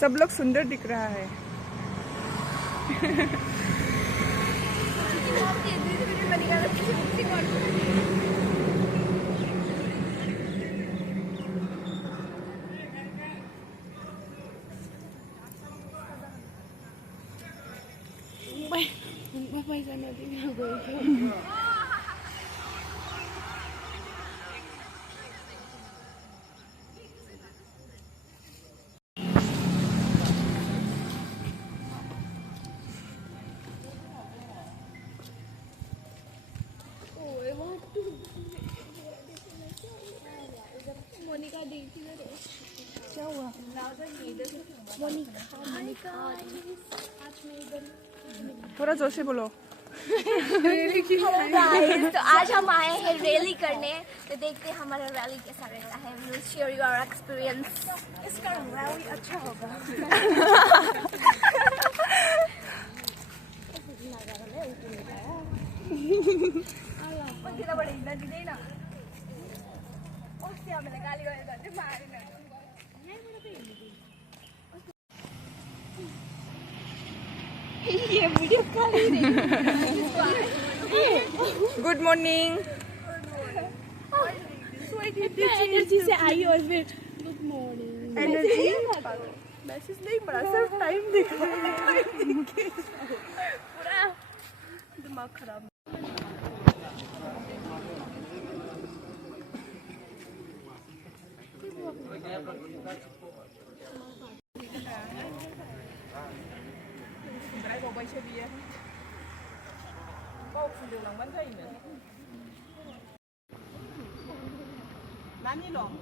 सब लोग सुंदर दिख रहा है। मोनिका देखी ना क्या हुआ? थोड़ा जोर से बोलो। तो आज हम आए हैं रैली करने, तो देखते हैं हमारा रैली कैसा रहता है। We'll share your experience. इसका रैली अच्छा होगा। ये वीडियो कॉल ही नहीं। Good morning. एनर्जी से आई और फिर गुड मॉर्निंग। एनर्जी मैसेज नहीं पढ़ा, सिर्फ टाइम दिखा। पूरा दिमाग खराब। Nani long?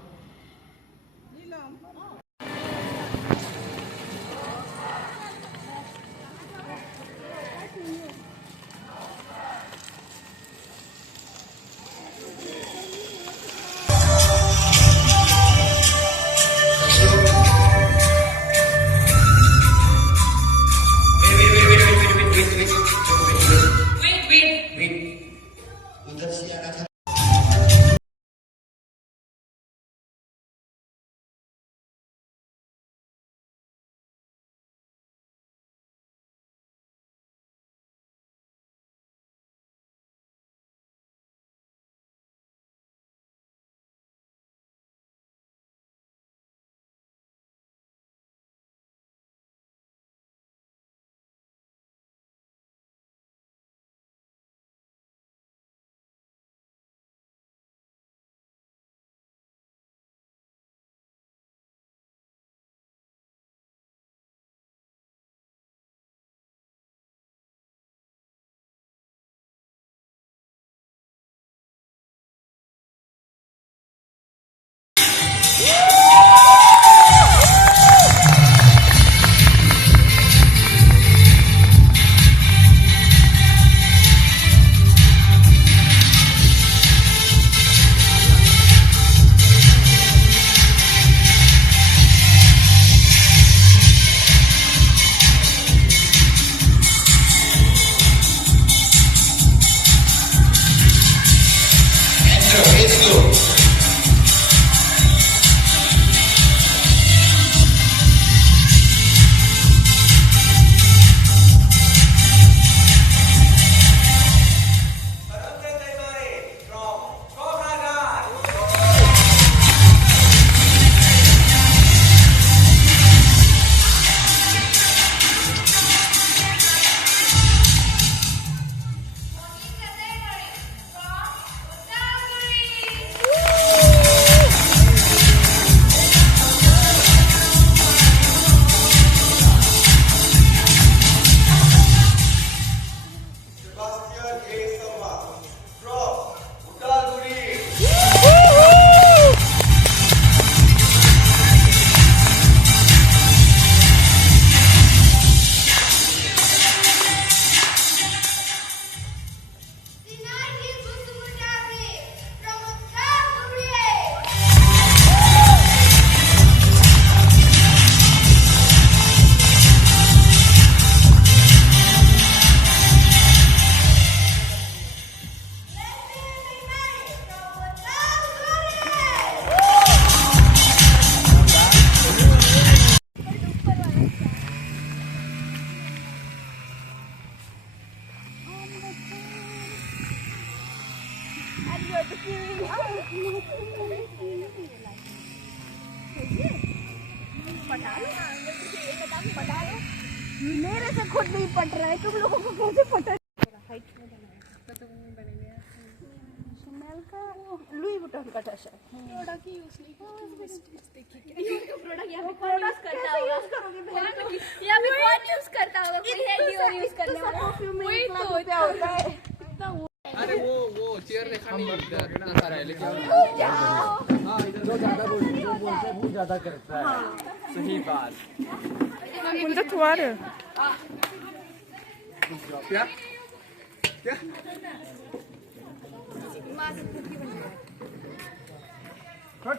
मेरे से खुद नहीं पट रहा है, तुम लोगों को कैसे पटा? Chanel का लुई वुइटन का टच है। प्रोडक्ट यूज नहीं प्रोडक्ट यहाँ पे कौन यूज करता होगा? यहाँ पे कौन यूज करता होगा? कोई है डिओर यूज करने वाला? वही तो क्या होता है। अरे वो चेयर देखा नहीं इतना सारा है लेकिन जो ज्यादा बोलते हैं वो ज्यादा करता है। सही बात 혼자 좋아해. क्या क्या कट